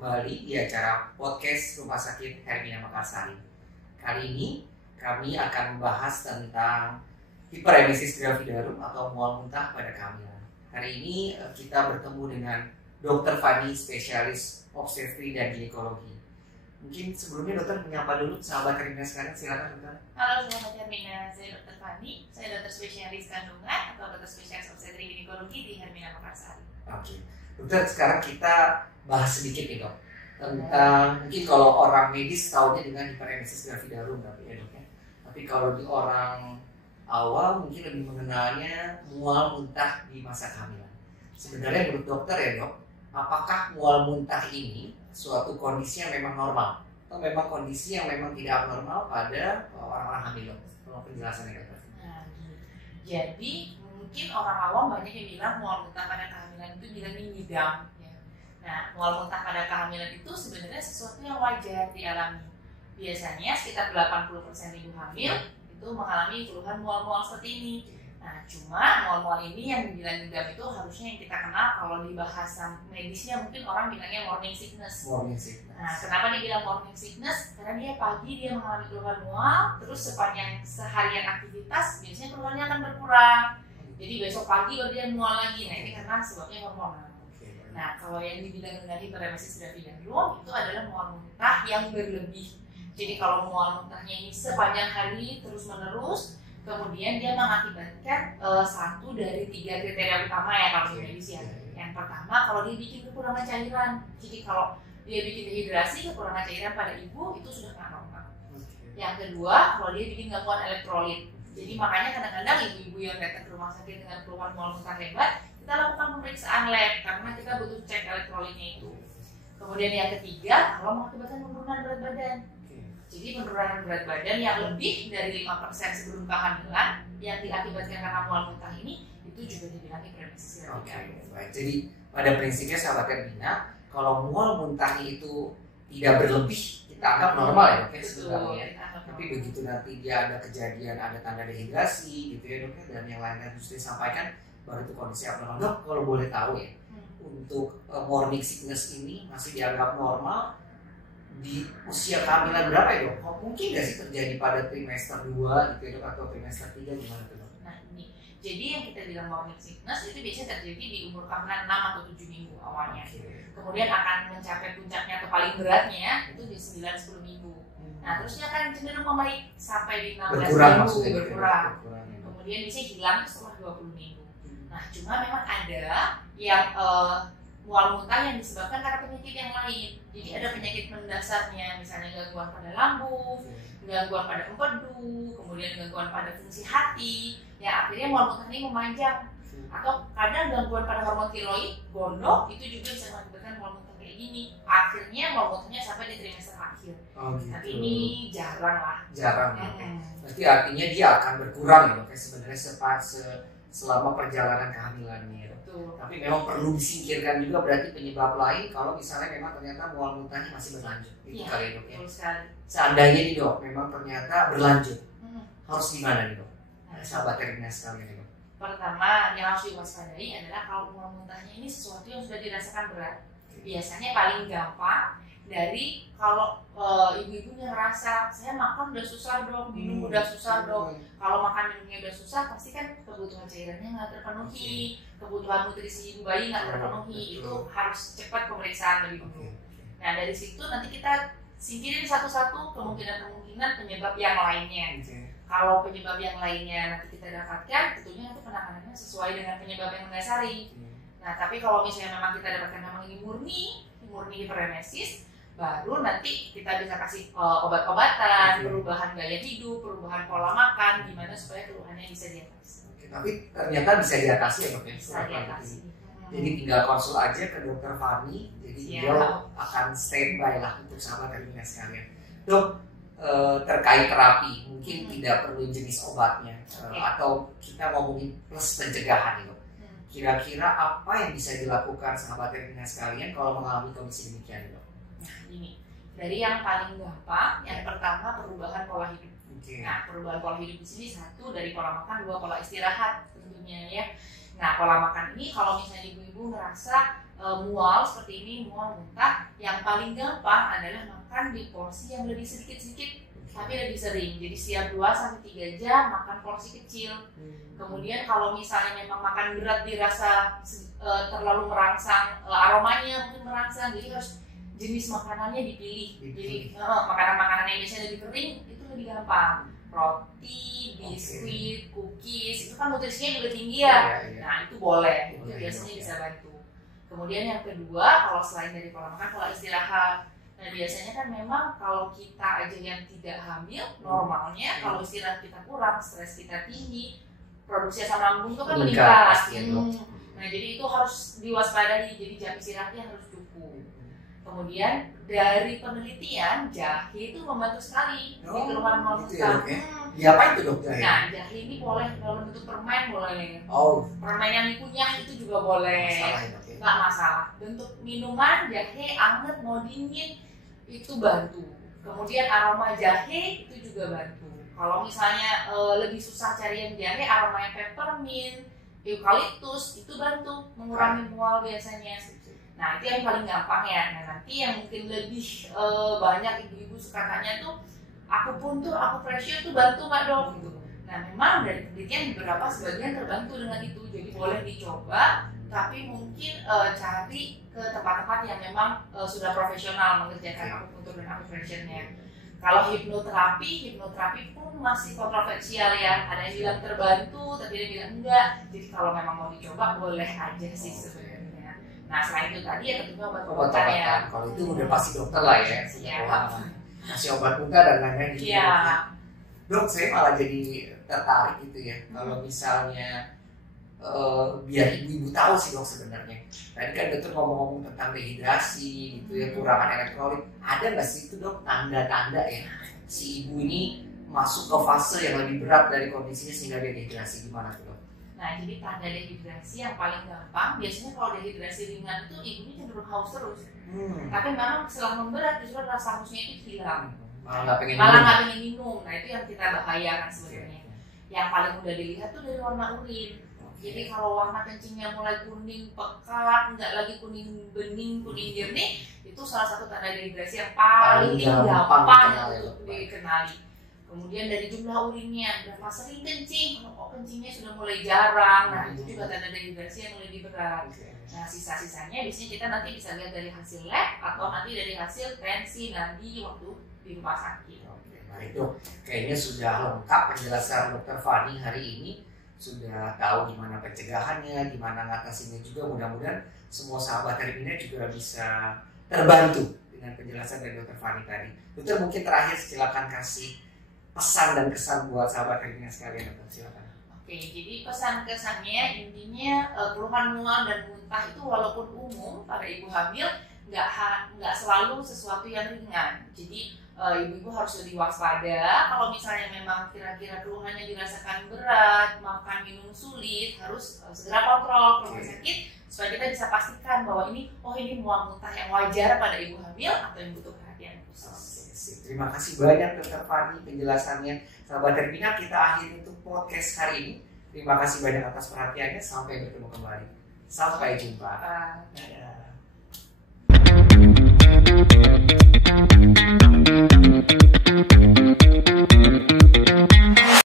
kembali di acara podcast Rumah Sakit Hermina Mekarsari. Kali ini kami akan membahas tentang hiperemesis gravidarum atau mual muntah pada kehamilan. Hari ini kita bertemu dengan Dr. Fani, spesialis obstetri dan ginekologi. Mungkin sebelumnya dokter menyapa dulu sahabat Hermina sekalian, silakan dokter. Halo sahabat Hermina, saya Dr. Fani, saya dokter spesialis kandungan atau dokter spesialis obstetri ginekologi di Hermina Mekarsari. Oke, dokter sekarang kita bahas sedikit nih dok tentang mungkin kalau orang medis tahunya dengan hiperemesis gravidarum tapi kalau di orang awal mungkin lebih mengenalnya mual muntah di masa kehamilan. Sebenarnya menurut dokter ya dok, apakah mual muntah ini suatu kondisi yang memang normal atau memang kondisi yang memang tidak abnormal pada orang-orang hamil? Kalau penjelasannya dokter. Jadi mungkin orang awam banyak yang bilang mual muntah pada kehamilan itu bilangnya ngidam. Nah, mual muntah pada kehamilan itu sebenarnya sesuatu yang wajar dialami. Biasanya sekitar 80% ibu hamil itu mengalami keluhan mual-mual seperti ini. Nah, cuma mual-mual ini yang dibilang ngidam itu harusnya yang kita kenal kalau di bahasa medisnya mungkin orang bilangnya morning sickness. Morning sickness. Nah, kenapa dibilang morning sickness? Karena dia pagi dia mengalami keluhan mual, terus sepanjang seharian aktivitas biasanya keluhannya akan berkurang. Jadi besok pagi baru dia mual lagi. Nah, ini karena sebabnya hormonal. Nah, kalau yang dibilang dengan hiperemesis gravidarum itu adalah mual muntah yang berlebih. Jadi kalau mual muntahnya ini sepanjang hari terus-menerus, kemudian dia mengakibatkan satu dari 3 kriteria utama ya kalau di medis ya. Yang pertama, kalau dia bikin kekurangan cairan. Jadi kalau dia bikin dehidrasi, kekurangan cairan pada ibu itu sudah nggak normal. Yang kedua, kalau dia bikin gangguan elektrolit. Jadi makanya kadang-kadang ibu-ibu yang datang ke rumah sakit dengan keluhan mual muntah hebat, kita lakukan pemeriksaan lab karena kita butuh cek elektrolitnya itu. Kemudian yang ketiga, kalau mengakibatkan penurunan berat badan. Jadi penurunan berat badan yang lebih dari 5% sebelum kehamilan yang diakibatkan karena mual muntah ini itu juga dibilang hiperemesis gravidarum. Baik. Jadi pada prinsipnya sahabat Hermina, kalau mual muntahnya itu tidak berlebih, kita anggap normal ya dok ya sebenarnya. Tapi begitu nanti dia ada kejadian, ada tanda dehidrasi gitu ya dok ya, dan yang lainnya harus disampaikan, baru itu kondisi abnormal. Dok, kalau boleh tahu ya, untuk morning sickness ini masih dianggap normal di usia kehamilan berapa ya dok? Kok mungkin nggak sih terjadi pada trimester 2 gitu ya dok, atau trimester 3 gimana tuh dok? Nah ini, jadi yang kita bilang morning sickness itu biasanya terjadi di umur kehamilan 6 atau 7 minggu awalnya. Kemudian akan mencapai puncaknya atau paling beratnya itu di 9-10 minggu. Nah terusnya akan cenderung membaik sampai di 16 minggu berkurang. Kemudian bisa hilang setelah 20 minggu. Nah cuma memang ada yang mual muntah yang disebabkan karena penyakit yang lain. Jadi ada penyakit mendasarnya, misalnya gangguan pada lambung, gangguan pada empedu, kemudian gangguan pada fungsi hati, yang akhirnya mual muntah ini memanjang. Atau kadang gangguan pada hormon tiroid, gondok, itu juga bisa mengakibatkan mual muntah kayak gini. Akhirnya mual muntahnya sampai di trimester akhir. Gitu. Tapi ini jarang lah. Jarang. Berarti artinya dia akan berkurang ya dok ya sebenarnya selama perjalanan kehamilannya. Tapi memang perlu disingkirkan juga berarti penyebab lain kalau misalnya memang ternyata mual muntahnya masih berlanjut. Itu kali ya dok ya. Seandainya nih dok memang ternyata berlanjut, harus gimana nih dok? Sahabat Hermina sekalian nih dok. Pertama yang harus diwaspadai adalah kalau mual muntahnya ini sesuatu yang sudah dirasakan berat. Biasanya paling gampang dari kalau ibu-ibunya ngerasa saya makan udah susah dok, minum udah susah dok. Kalau makan minumnya udah susah, pasti kan kebutuhan cairannya nggak terpenuhi, kebutuhan nutrisi ibu bayi nggak terpenuhi. Itu harus cepat pemeriksaan lebih dulu. Nah dari situ nanti kita singkirin satu-satu kemungkinan penyebab yang lainnya. Kalau penyebab yang lainnya nanti kita dapatkan, tentunya nanti penanganannya sesuai dengan penyebab yang mendasari. Nah tapi kalau misalnya memang kita dapatkan memang ini murni hiperemesis, baru nanti kita bisa kasih obat-obatan, perubahan gaya hidup, perubahan pola makan, gimana supaya keluhannya bisa diatasi. Tapi ternyata bisa diatasi ya dok ya? Bisa diatasi. Jadi tinggal konsul aja ke dokter Fani, jadi beliau akan standby lah untuk sahabat Hermina sekalian. Dok, terkait terapi, mungkin tidak perlu jenis obatnya, atau kita ngomongin plus pencegahan nih dok. Kira-kira apa yang bisa dilakukan sahabat Hermina sekalian kalau mengalami kondisi demikian dok? Nah ini, dari yang paling gampang, yang pertama perubahan pola hidup. Nah perubahan pola hidup di sini satu dari pola makan, 2 pola istirahat tentunya ya. Nah pola makan ini kalau misalnya ibu-ibu ngerasa mual seperti ini, mual muntah, yang paling gampang adalah makan di porsi yang lebih sedikit-sedikit tapi lebih sering. Jadi setiap 2-3 jam makan porsi kecil. Kemudian kalau misalnya memang makan berat dirasa terlalu merangsang, aromanya mungkin merangsang, jadi harus jenis makanannya dipilih. Jadi makanan-makanan yang biasanya lebih kering itu lebih gampang. Roti, biskuit, cookies, itu kan nutrisinya juga tinggi ya. Nah itu boleh, itu biasanya bisa bantu. Kemudian yang kedua, kalau selain dari pola makan, pola istirahat. Nah biasanya kan memang kalau kita aja yang tidak hamil, normalnya kalau istirahat kita kurang, stres kita tinggi, produksi asam lambung itu kan meningkat. Nah jadi itu harus diwaspadai, jadi jam istirahatnya harus cukup. Kemudian dari penelitian, jahe itu membantu sekali di keluhan mual muntah. Ya apa itu dok jahe? Nah jahe ini boleh dalam bentuk permen boleh. Permen yang dikunyah itu juga boleh. Nggak masalah. Bentuk minuman jahe anget mau dingin itu bantu. Kemudian aroma jahe itu juga bantu. Kalau misalnya lebih susah cari yang jahe, aroma yang peppermint, eukaliptus itu bantu mengurangi mual biasanya. Nah itu yang paling gampang ya. Nah nanti yang mungkin lebih banyak ibu-ibu suka tanya tuh, acupressure tuh bantu nggak dok? Gitu. Nah memang dari penelitian beberapa sebagian terbantu dengan itu, jadi boleh dicoba. Tapi mungkin cari ke tempat-tempat yang memang sudah profesional mengerjakan akupuntur dan acupressure-nya. Kalau hipnoterapi pun masih kontroversial ya. Ada yang bilang terbantu, tapi ada yang bilang enggak. Jadi kalau memang mau dicoba boleh aja sih sebenarnya. Nah selain itu tadi ya tentunya obat-obatan ya. Kalau itu udah pasti dokter lah ya. Kasih obat muntah dan lain-lain gitu. Dok, saya malah jadi tertarik gitu ya. Kalau misalnya biar ibu-ibu tahu sih dok sebenarnya. Tadi kan dokter ngomong-ngomong tentang dehidrasi gitu ya, kurangan elektrolit. Ada nggak sih itu dok tanda-tanda ya si ibu ini masuk ke fase yang lebih berat dari kondisinya sehingga dia dehidrasi, gimana tuh dok? Nah jadi tanda dehidrasi yang paling gampang biasanya kalau dehidrasi ringan itu ibunya cenderung haus terus. Tapi memang setelah memberat justru rasa hausnya itu hilang. Malah nggak pengen minum. Nah itu yang kita bahayakan sebenarnya. Yang paling mudah dilihat tuh dari warna urin. Jadi kalau warna kencingnya mulai kuning pekat, nggak lagi kuning bening, kuning jernih, itu salah satu tanda dehidrasi yang paling gampang untuk dikenali. Kemudian dari jumlah urinnya, berapa sering kencing, kalau kencingnya sudah mulai jarang, nah itu juga tanda dehidrasi yang lebih berat. Nah sisa-sisanya biasanya kita nanti bisa lihat dari hasil lab atau nanti dari hasil tensi nadi waktu di rumah sakit. Nah itu kayaknya sudah lengkap penjelasan Dr. Fani hari ini. Sudah tahu gimana pencegahannya, gimana ngatasinnya juga. Mudah-mudahan semua sahabat Hermina juga bisa terbantu dengan penjelasan dari Dr. Fani tadi. Dokter mungkin terakhir silakan kasih pesan dan kesan buat sahabat Hermina sekalian, dokter, silakan. Oke, jadi pesan kesannya intinya keluhan mual dan muntah itu walaupun umum pada ibu hamil nggak selalu sesuatu yang ringan. Jadi ibu-ibu harus lebih waspada. Kalau misalnya memang kira-kira keluhannya dirasakan berat, makan minum sulit, harus segera kontrol ke rumah sakit supaya kita bisa pastikan bahwa ini mual muntah yang wajar pada ibu hamil atau yang butuh perhatian khusus. Terima kasih banyak Dr. Fani penjelasannya. Sahabat Hermina, kita akhiri untuk podcast hari ini. Terima kasih banyak atas perhatiannya. Sampai bertemu kembali. Sampai jumpa. Dadah.